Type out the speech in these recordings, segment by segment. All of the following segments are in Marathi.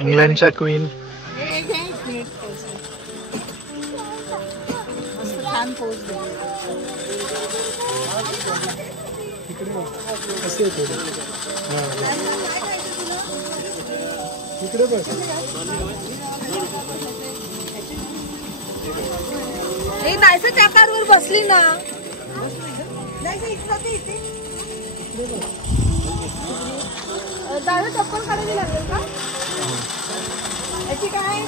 इंग्लंडच्या क्वीन. छान पोज इकडे बघ. नाही त्या कारवर बसली ना. दादा चप्पल काढावी लागेल का याची काय.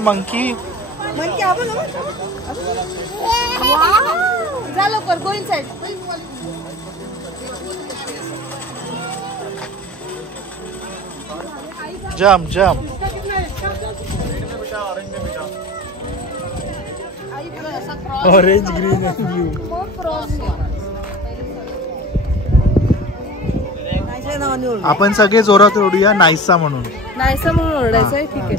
मंकी मंकी आपण जा लवकर go inside. Jump jump. Orange green end blue. आपण सगळे जोरात ओढूया नाईसा म्हणून. नाहीसा म्हणून ओरडायचंय. ठीक आहे.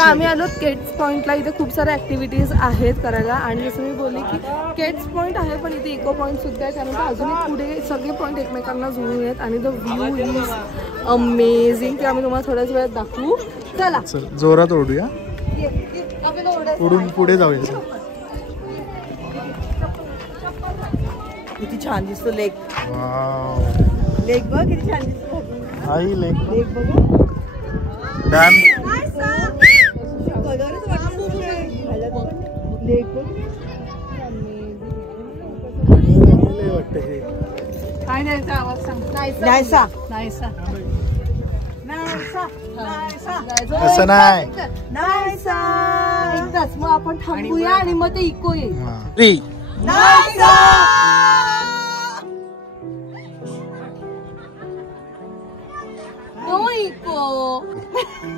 आम्ही आलो केट्स पॉइंटला. इथे खूप साऱ्या ऍक्टिव्हिटीज आहेत करायला आणि जसं मी बोलली की केट्स पॉइंट आहे पण इथे इको पॉइंट सुद्धा आहे. त्यानंतर अजून पुढे सगळे पॉइंट एकमेकांना जुळून आहेत आणि द व्ह्यू इज अमेझिंग. ते आम्ही तुम्हाला थोड्याच वेळात दाखवू. चला जोरात ओढूया. उडून पुढे जाऊया. किती छान दिसतो लेक. वाव. लेक बघ किती छान दिसतो. आई लेक. लेक बघ. डॅम. लेक बघ. काय द्यायचा आवाज सांग. नाहीसा नाहीसा असं नाही. नाहीसा एकदाच. मग आपण थांबूया आणि मग ते इको येईल. नाहीसा. No echo.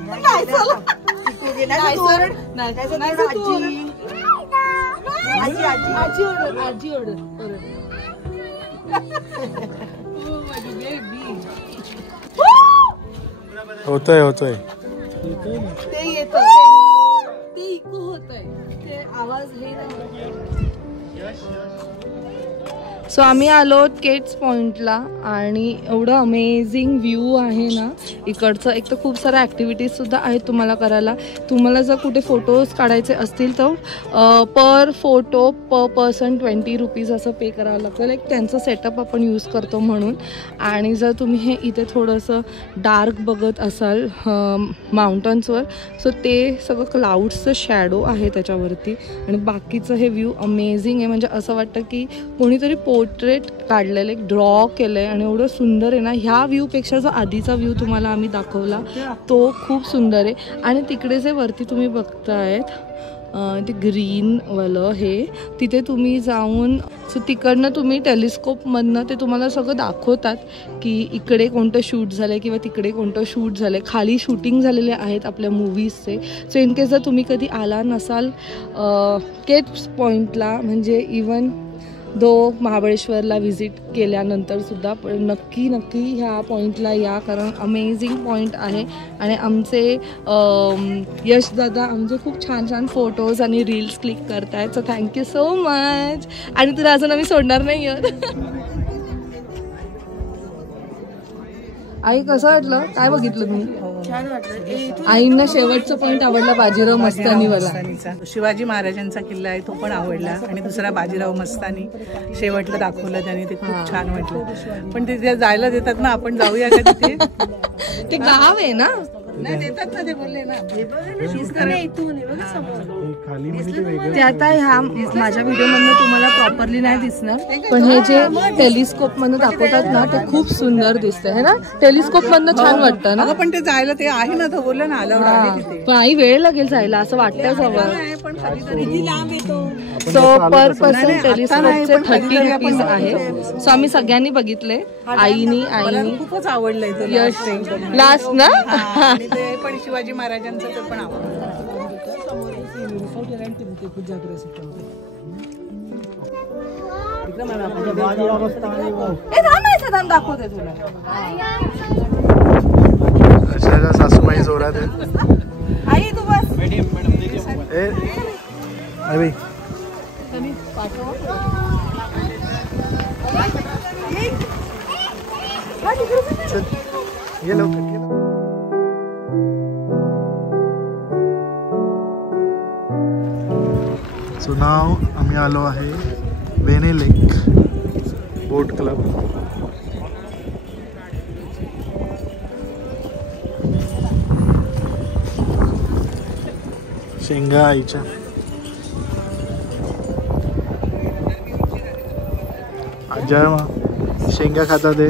नाहीसा. आजी आजी आजी ओरड. आजी ओरड. होतोय होतोय. ते येत ते इको होतंय. ते आवाज हे नाही. सो आम्ही आलो केट्स पॉइंटला आणि एवढं अमेझिंग व्ह्यू आहे ना इकडचं. एक तर खूप साऱ्या ॲक्टिव्हिटीज सुद्धा आहेत तुम्हाला करायला. तुम्हाला जर कुठे फोटोज काढायचे असतील तर पर फोटो पर पर्सन 20 रुपीज असं पे करावं लागतं. लाईक त्यांचं सेटअप आपण यूज करतो म्हणून. आणि जर तुम्ही हे इथे थोडंसं डार्क बघत असाल माउंटन्सवर सो ते सगळं क्लाउड्सचं शॅडो आहे त्याच्यावरती आणि बाकीचं हे व्ह्यू अमेझिंग आहे. म्हणजे असं वाटतं की कोणीतरी पोर्ट्रेट काढलेलं एक ड्रॉ केलं आहे आणि एवढं सुंदर आहे ना. ह्या व्ह्यूपेक्षा जो आधीचा व्ह्यू तुम्हाला आम्ही दाखवला तो खूप सुंदर आहे. आणि तिकडे जे वरती तुम्ही बघतायत ते ग्रीनवालं हे तिथे तुम्ही जाऊन सो तिकडनं तुम्ही टेलिस्कोपमधनं ते तुम्हाला सगळं दाखवतात की इकडे कोणतं शूट झालं आहे किंवा तिकडे कोणतं शूट झालं आहे. खाली शूटिंग झालेले आहेत आपल्या मूवीजचे. सो इन केस जर तुम्ही कधी आला नसाल केट्स पॉइंटला म्हणजे इवन दो महाबळेश्वरला व्हिजिट केल्यानंतरसुद्धा नक्की ह्या पॉईंटला या कारण अमेझिंग पॉईंट आहे. आणि आमचे यशदादा आमचे खूप छान छान फोटोज आणि रील्स क्लिक करतायत. So thank you so much. आणि तुला अजून आम्ही सोडणार नाही आहोत. आई कसं वाटलं. काय बघितलं मी. छान वाटलं. आईंना शेवटचा पॉईंट आवडला बाजीराव मस्तानीवाला. शिवाजी महाराजांचा किल्ला आहे तो पण आवडला आणि दुसरा बाजीराव मस्तानी शेवटला दाखवलं त्याने ते खूप छान वाटलं. पण तिथे जायला देतात ना आपण जाऊया का तिथे. ते गाव आहे ना. नाही देतात ना ते बोलले ना. ते आता ह्या माझ्या व्हिडिओमधनं तुम्हाला प्रॉपरली नाही दिसणार पण हे जे टेलिस्कोप मधनं दाखवतात ना ते खूप सुंदर दिसतंय है ना. टेलिस्कोप मधनं छान वाटतं ना. पण ते जायला ते आहे ना तो बोलला ना अलाउड आहे तिथे. पण आई वेळ लागेल जायला असं वाटतं सवय. पण कधीतरी लांब येतो. सो पर पर्सन टेलिस्कोपचे 30 रुपीज आहे. सो आम्ही सगळ्यांनी बघितले. आईनी खूपच आवडलंय ते यश लास्ट ना. ते पण शिवाजी महाराजांचं ते पण आवडलं. दाखवते तुला. सासूबाई जोरात आहेत. आई तू बस. ये लवकर. सो नाव आम्ही आलो आहे वेने लेक बोट क्लब. शेंगा आईच्या. आज्या शेंगा खातात ते.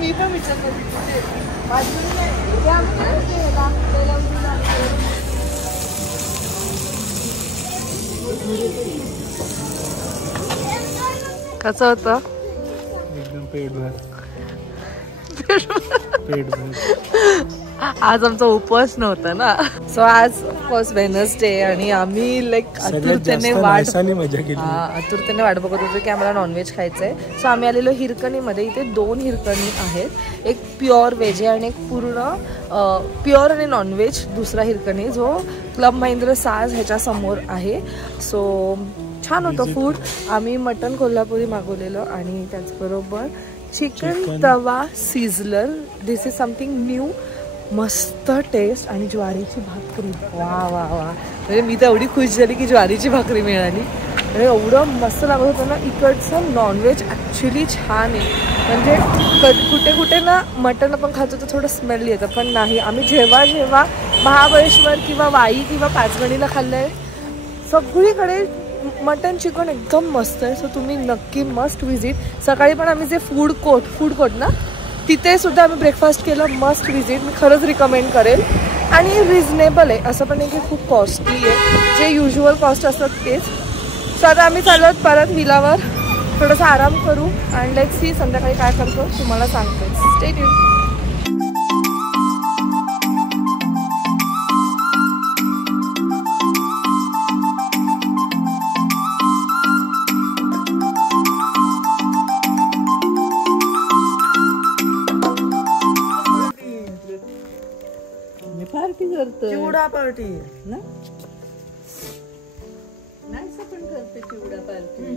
मी पण विचारते. कसं होतं? एकदम पेटभर. आज आमचा उपवास नव्हता ना. सो आज फर्स्ट वेनसडे आणि आम्ही लाईक आतुरतेने वाट बघत होतो की आम्हाला नॉनव्हेज खायचंय. सो आम्ही आलेलो हिरकणीमध्ये. इथे 2 हिरकणी आहेत. एक प्युअर व्हेज आहे आणि एक पूर्ण प्युअर आणि नॉनव्हेज दुसरा हिरकणी जो क्लब महिंद्र साज ह्याच्या समोर आहे. सो छान होतं फूड. आम्ही मटन कोल्हापुरी मागवलेलं आणि त्याचबरोबर चिकन तवा sizzler. This is something new. मस्त टेस्ट आणि ज्वारीची भाकरी. वा वा वा. म्हणजे मी तर एवढी खुश झाली की ज्वारीची भाकरी मिळाली. आणि एवढं मस्त लागत होतं ना. इकडचं नॉनव्हेज ॲक्च्युली छान आहे. म्हणजे कुठे कुठे ना मटण आपण खातो तर थोडं स्मेल येतं, पण नाही. आम्ही जेव्हा जेव्हा महाबळेश्वर किंवा वाई किंवा पाचगणीला खाल्लं आहे सगळीकडे मटन चिकन एकदम मस्त आहे. सो तुम्ही नक्की मस्ट विजिट. सकाळी पण आम्ही जे फूड कोर्ट ना तिथे सुद्धा आम्ही ब्रेकफास्ट केलं. Must visit. मी खरंच रिकमेंड करेल. आणि रिजनेबल आहे. असं पण आहे की खूप कॉस्टली आहे. जे युज्युअल कॉस्ट असतात तेच. सो आता आम्ही चाललो परत विलावर. थोडासा आराम करू आणि लेट्स सी संध्याकाळी काय करतो तुम्हाला सांगते. Stay tune. पार्टी करतो. चिवडा पार्टी ना. नाही पण करते चिवडा पार्टी.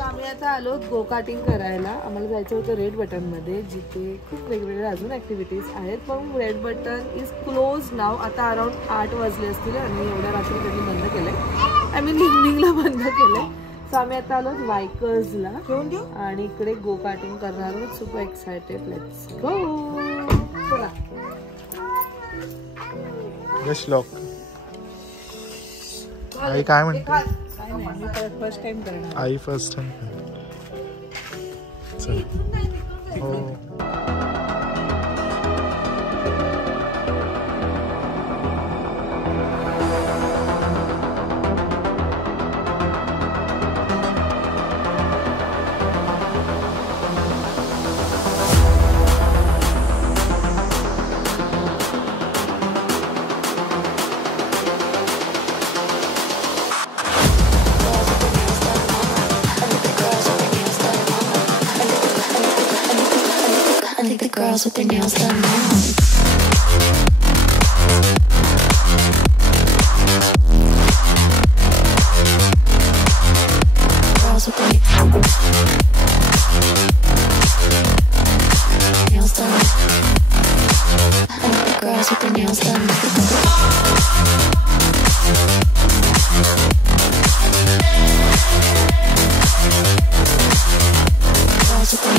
आम्ही आता आलो गो कार्टिंग करायला. आम्हाला जायचं होतं रेड बटन मध्ये जिथे खूप वेगवेगळ्या अजून ऍक्टिव्हिटीज आहेत. पण रेड बटन इज क्लोज नाव. आता अराउंड 8 वाजले असतील आणि एवढ्या रात्री त्यांनी बंद केलंय. आय मीन इव्हनिंगला बंद केलंय. सो आम्ही आता आलो वायकर्सला आणि इकडे गो कार्टिंग करणार आहोत. Super excited. Let's go. चला. आई काय म्हणते? फर्स्ट टाइम करणार. आई first time. Girls with their nails done now. Girls with their nails done. I like the girls with their nails done. Girls with their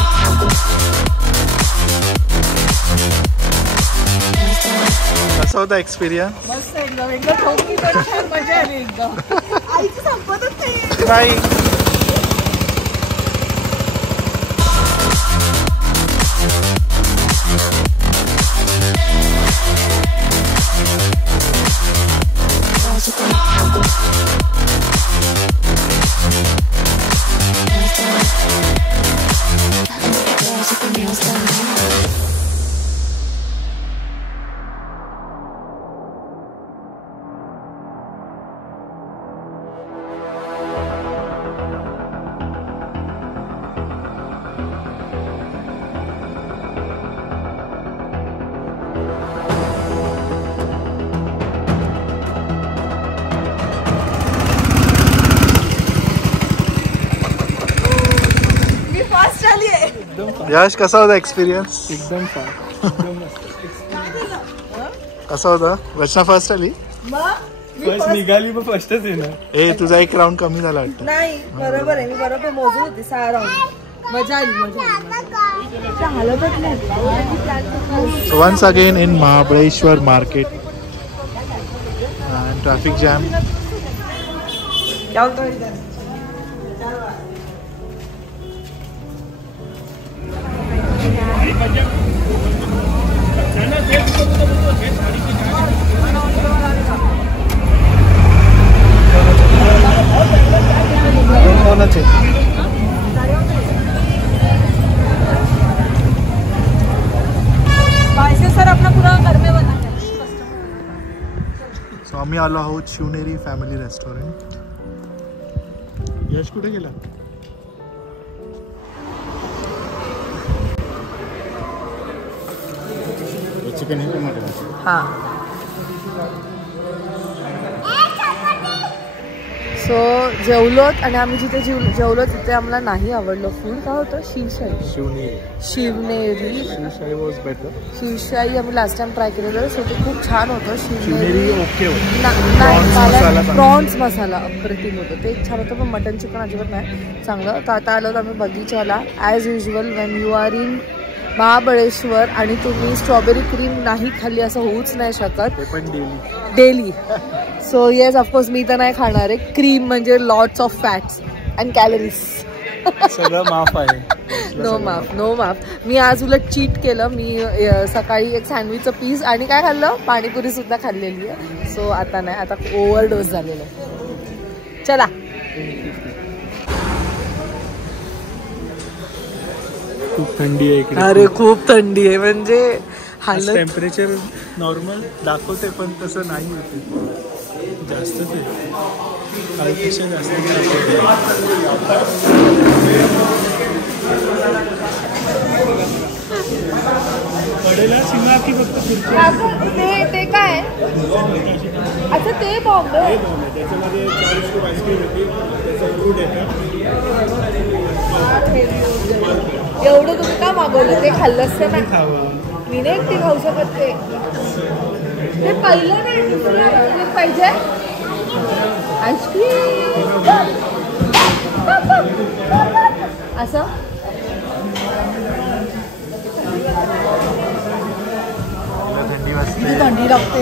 कसं होता एक्सपिरियन्स? मस्त एकदम एकदम ठोकी पण छान मजा आली एकदम. आईचं संपतच नाही. नाही. यश कसा होता एक्सपिरियन्स? एकदम कसा होता? रचना फर्स्ट आली? फर्स्ट निघाली पण फर्स्टच येणार. ए तुझा एक राऊंड कमी झाला वाटतं. नाही बरोबर आहे, मी बरोबर मोजून होती 6 राऊंड. मजा आली So once again in Mahabaleshwar market and traffic jam. So आम्ही आलो आहोत शिवनेरी फॅमिली रेस्टॉरंट. यश कुठे गेला? हां. सो जेवलोत आणि आम्ही जिथे जेवलो तिथे आम्हाला नाही आवडलं फूड. काय होतं? Shivneri was better. शिवशाही आम्ही लास्ट टाइम ट्राय केलेलं, सो ते खूप छान होतं. शिवनेरी ओके होतं. नाही, प्रॉन्स मसाला अप्रतिम होतं, ते छान होतं. पण मटन चिकन अजिबात नाही चांगलं. तर आता आलो आम्ही बगीचाला. As usual when you are in Mahabaleshwar आणि तुम्ही स्ट्रॉबेरी क्रीम नाही खाल्ली असं होऊच नाही शकत. डेली. सो येस ऑफकोर्स मी तर नाही खाणार आहे. क्रीम म्हणजे lots of fats and calories. सगळं माफ आहे. नो माफ. मी आज उलट चीट केलं. मी सकाळी एक सँडविचचं पीस आणि काय खाल्लं, पाणीपुरी सुद्धा खाल्लेली आहे. सो आता नाही, आता ओव्हरडोस झालेलं आहे. चला. खूप थंडी आहे इकडे. अरे खूप थंडी आहे, म्हणजे हालत. टेम्परेचर नॉर्मल दाखवते पण तसं नाही होते, जास्तच आहे. कालपेक्षा जास्त पडेला सीमा की फक्त ते काय? अच्छा ते बॉम्बे. त्याच्यामध्ये 40 स्कूप आईस्क्रीम होती, त्याचं फ्रूट येतं. एवढं तुम्ही का मागवलं? ते खाल्लंच तर नाही. मी नाही एकटी खाऊ शकत. ते पहिलं नाही, दुसरं पाहिजे आईस्क्रीम असं. थंडी वाजते. थंडी लागते.